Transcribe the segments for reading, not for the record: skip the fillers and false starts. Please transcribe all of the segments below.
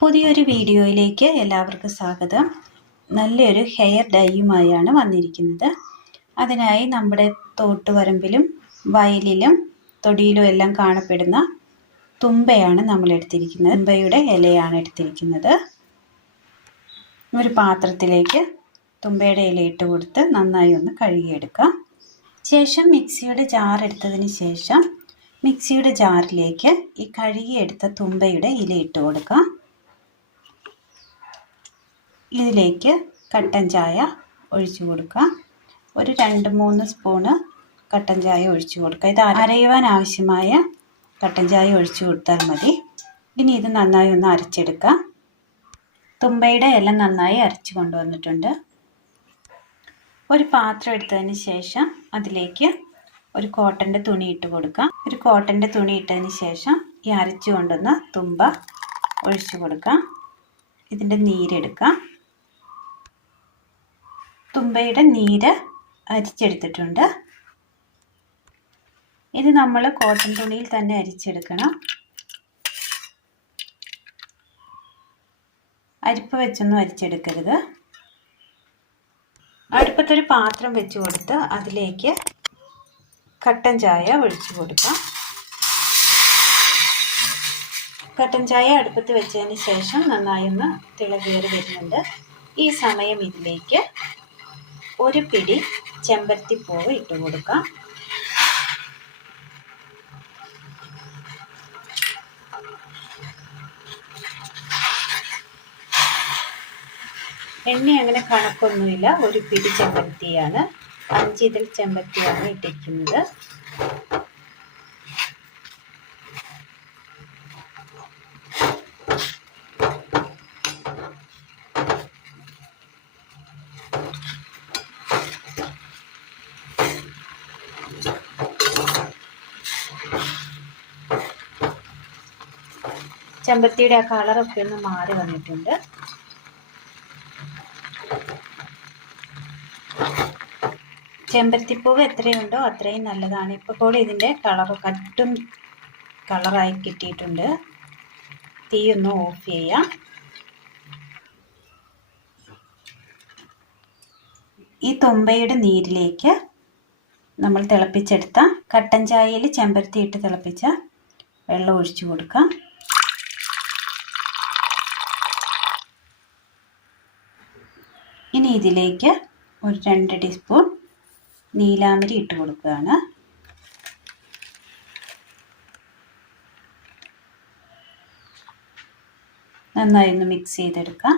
പുതിയൊരു വീഡിയോയിലേക്ക് എല്ലാവർക്കും സ്വാഗതം. നല്ലൊരു ഹെയർ ഡൈയുമായാണ് വന്നിരിക്കുന്നത്. അതിനായി നമ്മുടെ തോട്ടുവരമ്പിലും വയലിലും തൊടിയിലും എല്ലാം കാണപ്പെടുന്ന തുമ്പയാണ് നമ്മൾ എടുത്തിരിക്കുന്നത്. തുമ്പയുടെ ഇലയാണ് എടുത്തിരിക്കുന്നത്. ഒരു പാത്രത്തിലേക്ക് തുമ്പയുടെ ഇല ഇട്ട് കൊടുത്ത് നന്നായി ഒന്ന് കഴുകിയെടുക്കാം. ശേഷം മിക്സിയുടെ ജാർ എടുത്തതിന് ശേഷം മിക്സിയുടെ ജാറിലേക്ക് ഈ കഴുകിയെടുത്ത തുമ്പയുടെ ഇല ഇട്ട് കൊടുക്കാം. ഇതിലേക്ക് കട്ടൻ ചായ ഒഴിച്ചു കൊടുക്കാം. ഒരു 2-3 സ്പൂണ് കട്ടൻ ചായ ഒഴിച്ചു കൊടുക്കുക. ഇത് അരയുവാൻ ആവശ്യമായ കട്ടൻ ചായ ഒഴിച്ചു കൊടുത്താൽ മതി. ഇനി ഇത് നന്നായി ഒന്ന് അരച്ചെടുക്കാം. തുമ്പയുടെ ഇല നന്നായി അരച്ചു കൊണ്ടുവന്നിട്ടുണ്ട്. ഒരു പാത്രം എടുത്തതിന് ശേഷം അതിലേക്ക് ഒരു കോട്ടൻ്റെ തുണി ഇട്ട് കൊടുക്കാം. ഒരു കോട്ടൻ്റെ തുണി ഇട്ടതിന് ശേഷം ഈ അരച്ചു കൊണ്ടുവന്ന തുമ്പ ഒഴിച്ചു കൊടുക്കാം. ഇതിൻ്റെ നീരെടുക്കാം. തുമ്പയുടെ നീര് അരിച്ചെടുത്തിട്ടുണ്ട്. ഇത് നമ്മൾ കോട്ടൺ തുണിയിൽ തന്നെ അരിച്ചെടുക്കണം. അരിപ്പ് വെച്ചൊന്നും അരിച്ചെടുക്കരുത്. അടുപ്പത്തൊരു പാത്രം വെച്ച് കൊടുത്ത് അതിലേക്ക് കട്ടൻ ചായ ഒഴിച്ചു കൊടുക്കാം. കട്ടൻ ചായ അടുപ്പത്ത് വെച്ചതിന് ശേഷം നന്നായി ഒന്ന് തിളകേറി വരുന്നുണ്ട്. ഈ സമയം ഇതിലേക്ക് ഒരു പിടി ചെമ്പരത്തിപ്പൂവ് ഇട്ട് കൊടുക്കാം. എണ്ണ അങ്ങനെ കണക്കൊന്നുമില്ല. ഒരു പിടി ചെമ്പരത്തിയാണ്, 5 ഇതൾ ചെമ്പരത്തിയാണ് ഇട്ടിരിക്കുന്നത്. ചെമ്പരത്തിയുടെ ആ കളറൊക്കെ ഒന്ന് മാറി വന്നിട്ടുണ്ട്. ചെമ്പരത്തിപ്പൂവ് എത്രയുണ്ടോ അത്രയും നല്ലതാണ്. ഇപ്പോൾ കൂടെ ഇതിൻ്റെ കളറ് കട്ടും കളറായി കിട്ടിയിട്ടുണ്ട്. തീ ഒന്ന് ഓഫ് ചെയ്യാം. ഈ തുമ്പയുടെ നീരിലേക്ക് നമ്മൾ തിളപ്പിച്ചെടുത്ത കട്ടൻ ചായയിൽ ചെമ്പരത്തി ഇട്ട് തിളപ്പിച്ച വെള്ളം ഒഴിച്ചു കൊടുക്കാം. ഇനി ഇതിലേക്ക് ഒരു 2 ടീസ്പൂൺ നീലാമ്പരി ഇട്ട് കൊടുക്കുകയാണ്. നന്നായി ഒന്ന് മിക്സ് ചെയ്തെടുക്കാം.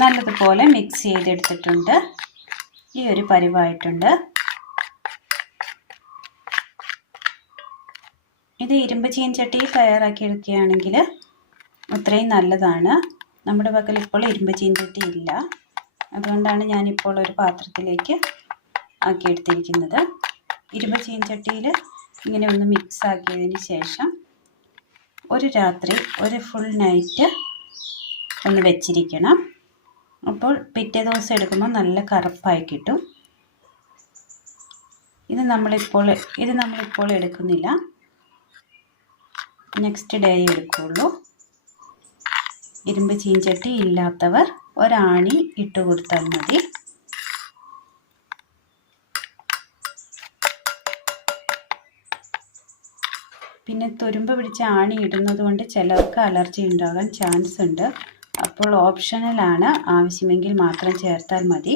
നല്ലതുപോലെ മിക്സ് ചെയ്തെടുത്തിട്ടുണ്ട്. ഈ ഒരു പരുവായിട്ടുണ്ട്. ഇത് ഇരുമ്പ് ചീനച്ചട്ടിയിൽ തയ്യാറാക്കി എടുക്കുകയാണെങ്കിൽ അത്രയും നല്ലതാണ്. നമ്മുടെ പക്കൽ ഇപ്പോൾ ഇരുമ്പ് ചീനച്ചട്ടി ഇല്ല. അതുകൊണ്ടാണ് ഞാനിപ്പോൾ ഒരു പാത്രത്തിലേക്ക് ആക്കിയെടുത്തിരിക്കുന്നത്. ഇരുമ്പ് ചീനച്ചട്ടിയിൽ ഇങ്ങനെ ഒന്ന് മിക്സ് ആക്കിയതിന് ശേഷം ഒരു രാത്രി ഒരു ഫുൾ നൈറ്റ് ഒന്ന് വെച്ചിരിക്കണം. അപ്പോൾ പിറ്റേ ദിവസം എടുക്കുമ്പോൾ നല്ല കറുപ്പായി കിട്ടും. ഇത് നമ്മളിപ്പോൾ എടുക്കുന്നില്ല. നെക്സ്റ്റ് ഡേ എടുക്കുള്ളൂ. ഇരുമ്പ് ചീനച്ചട്ടി ഇല്ലാത്തവർ ഒരാണി ഇട്ട് കൊടുത്താൽ മതി. പിന്നെ തുരുമ്പ് പിടിച്ച ആണി ഇടുന്നത് കൊണ്ട് ചിലർക്ക് അലർജി ഉണ്ടാകാൻ ചാൻസ് ഉണ്ട്. അപ്പോൾ ഓപ്ഷണലാണ്, ആവശ്യമെങ്കിൽ മാത്രം ചേർത്താൽ മതി.